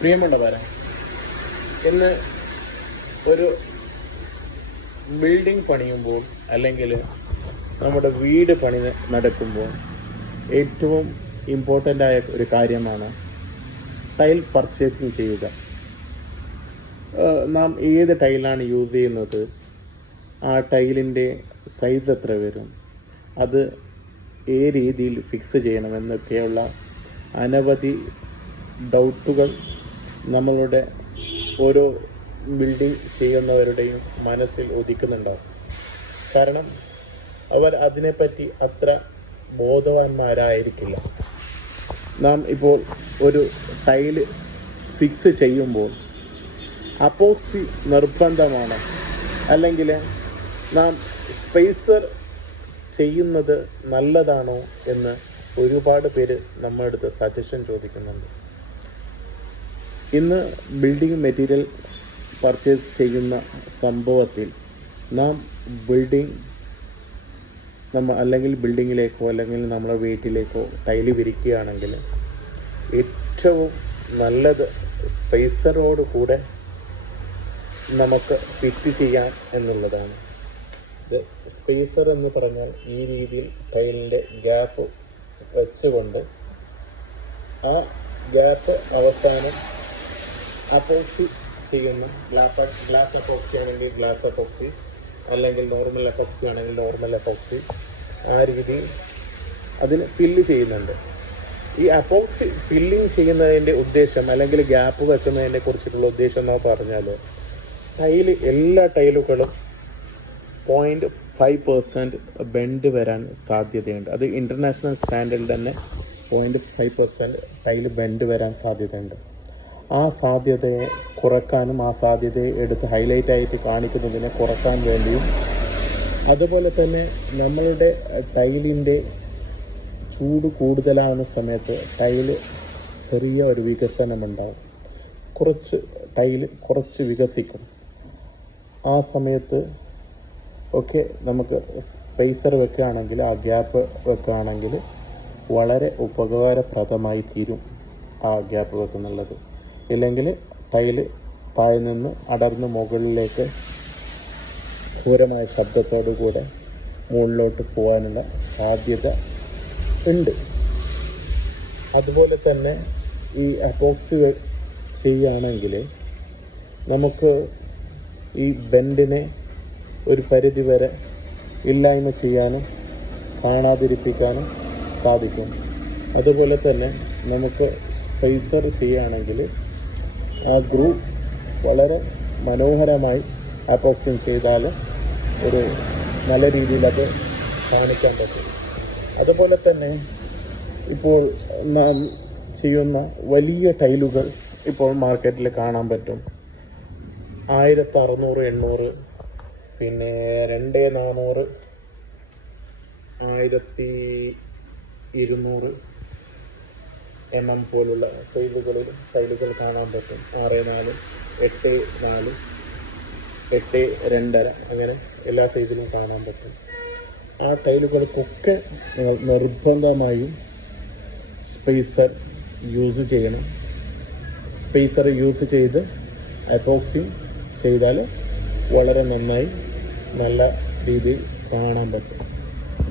പ്രിയമുള്ളവരെ, ഇന്ന് ഒരു ബിൽഡിംഗ് പണിയുമ്പോൾ അല്ലെങ്കിൽ നമ്മുടെ വീട് പണി നടക്കുമ്പോൾ ഏറ്റവും ഇമ്പോർട്ടൻ്റ് ആയ ഒരു കാര്യമാണ് ടൈൽ പർച്ചേസിങ് ചെയ്യുക. നാം ഏത് ടൈലാണ് യൂസ് ചെയ്യുന്നത്, ആ ടൈലിൻ്റെ സൈസ് എത്ര വരും, അത് ഏത് രീതിയിൽ ഫിക്സ് ചെയ്യണമെന്നൊക്കെയുള്ള അനവധി ഡൗട്ടുകൾ നമ്മളുടെ ഓരോ ബിൽഡിംഗ് ചെയ്യുന്നവരുടെയും മനസ്സിൽ ഉദിക്കുന്നുണ്ടാവും. കാരണം അവർ അതിനെപ്പറ്റി അത്ര ബോധവാന്മാരായിരിക്കില്ല. നാം ഇപ്പോൾ ഒരു ടൈല് ഫിക്സ് ചെയ്യുമ്പോൾ അപ്പോക്സി നിർബന്ധമാണ്, അല്ലെങ്കിൽ നാം സ്പേസർ ചെയ്യുന്നത് നല്ലതാണോ എന്ന് ഒരുപാട് പേര് നമ്മുടെ അടുത്ത് സജഷൻ ചോദിക്കുന്നുണ്ട്. ഇന്ന് ബിൽഡിംഗ് മെറ്റീരിയൽ പർച്ചേസ് ചെയ്യുന്ന സംഭവത്തിൽ നാം അല്ലെങ്കിൽ ബിൽഡിങ്ങിലേക്കോ അല്ലെങ്കിൽ നമ്മുടെ വീട്ടിലേക്കോ ടൈല് വിരിക്കുകയാണെങ്കിൽ ഏറ്റവും നല്ലത് സ്പേസറോട് കൂടെ നമുക്ക് ഫിറ്റ് ചെയ്യാൻ എന്നുള്ളതാണ്. ഇത് സ്പേസർ എന്ന് പറഞ്ഞാൽ ഈ രീതിയിൽ ടൈലിൻ്റെ ഗ്യാപ്പ് വെച്ചുകൊണ്ട് ആ ഗ്യാപ്പ് അവസാനം അപ്പോക്സി ചെയ്യുന്ന ഗ്ലാസ് അപ്പോക്സി ആണെങ്കിൽ ഗ്ലാസ് അപ്പോക്സി, അല്ലെങ്കിൽ നോർമൽ അപ്പോക്സി ആണെങ്കിൽ നോർമൽ അപ്പോക്സി, ആ രീതിയിൽ അതിന് ഫില്ല് ചെയ്യുന്നുണ്ട്. ഈ അപ്പോക്സി ഫില്ലിങ് ചെയ്യുന്നതിൻ്റെ ഉദ്ദേശം അല്ലെങ്കിൽ ഗ്യാപ്പ് വെക്കുന്നതിനെ കുറിച്ചിട്ടുള്ള ഉദ്ദേശം എന്ന് പറഞ്ഞാൽ എല്ലാ ടൈലുകളും 0.5% ബെൻഡ് വരാൻ സാധ്യതയുണ്ട്. അത് ഇൻ്റർനാഷണൽ സ്റ്റാൻഡേർഡിൽ തന്നെ 0.5% ടൈല് ബെൻഡ് വരാൻ സാധ്യതയുണ്ട്. ആ സാധ്യതയെ കുറയ്ക്കാനും ആ സാധ്യതയെ എടുത്ത് ഹൈലൈറ്റ് ആയിട്ട് കാണിക്കുന്നതിനെ കുറയ്ക്കാൻ വേണ്ടിയും, അതുപോലെ തന്നെ നമ്മളുടെ ടൈലിൻ്റെ ചൂട് കൂടുതലാവുന്ന സമയത്ത് ടൈല് ചെറിയ ഒരു വികസനമുണ്ടാവും. കുറച്ച് വികസിക്കും. ആ സമയത്ത് ഒക്കെ നമുക്ക് സ്പേസർ വെക്കുകയാണെങ്കിൽ, ആ ഗ്യാപ്പ് വെക്കുകയാണെങ്കിൽ വളരെ ഉപകാരപ്രദമായി തീരും ആ ഗ്യാപ്പ് വെക്കുന്നുള്ളത്. ഇല്ലെങ്കിൽ ടൈല് താഴെ നിന്ന് അടർന്ന് മുകളിലേക്ക് ഘോരമായ ശബ്ദത്തോടു കൂടെ മുകളിലോട്ട് പോകാനുള്ള സാധ്യത ഉണ്ട്. അതുപോലെ തന്നെ ഈ അപ്പോക്സി ചെയ്യുകയാണെങ്കിൽ നമുക്ക് ഈ ബെൻഡിനെ ഒരു പരിധി വരെ ഇല്ലായ്മ ചെയ്യാനും കാണാതിരിപ്പിക്കാനും സാധിക്കും. അതുപോലെ തന്നെ നമുക്ക് സ്പേസർ ചെയ്യുകയാണെങ്കിൽ ആ ഗ്രൂപ്പ് വളരെ മനോഹരമായി അപ്രോക്സിം ചെയ്താൽ ഒരു നല്ല രീതിയിൽ അത് കാണിക്കാൻ പറ്റും. അതുപോലെ തന്നെ ഇപ്പോൾ നാം ചെയ്യുന്ന വലിയ ടൈലുകൾ ഇപ്പോൾ മാർക്കറ്റിൽ കാണാൻ പറ്റും. 1600, 800, പിന്നെ 2400, 1200 mm പോലുള്ള സൈസുകളിൽ ടൈലുകൾ കാണാൻ പറ്റും. 6.4, 8.4, 8.2, അങ്ങനെ എല്ലാ സൈസിലും കാണാൻ പറ്റും. ആ ടൈലുകൾക്കൊക്കെ നിങ്ങൾ നിർബന്ധമായും സ്പേസർ യൂസ് ചെയ്യണം. സ്പേസർ യൂസ് ചെയ്ത് അപ്പോക്സിങ് ചെയ്താൽ വളരെ നന്നായി നല്ല രീതിയിൽ കാണാൻ പറ്റും.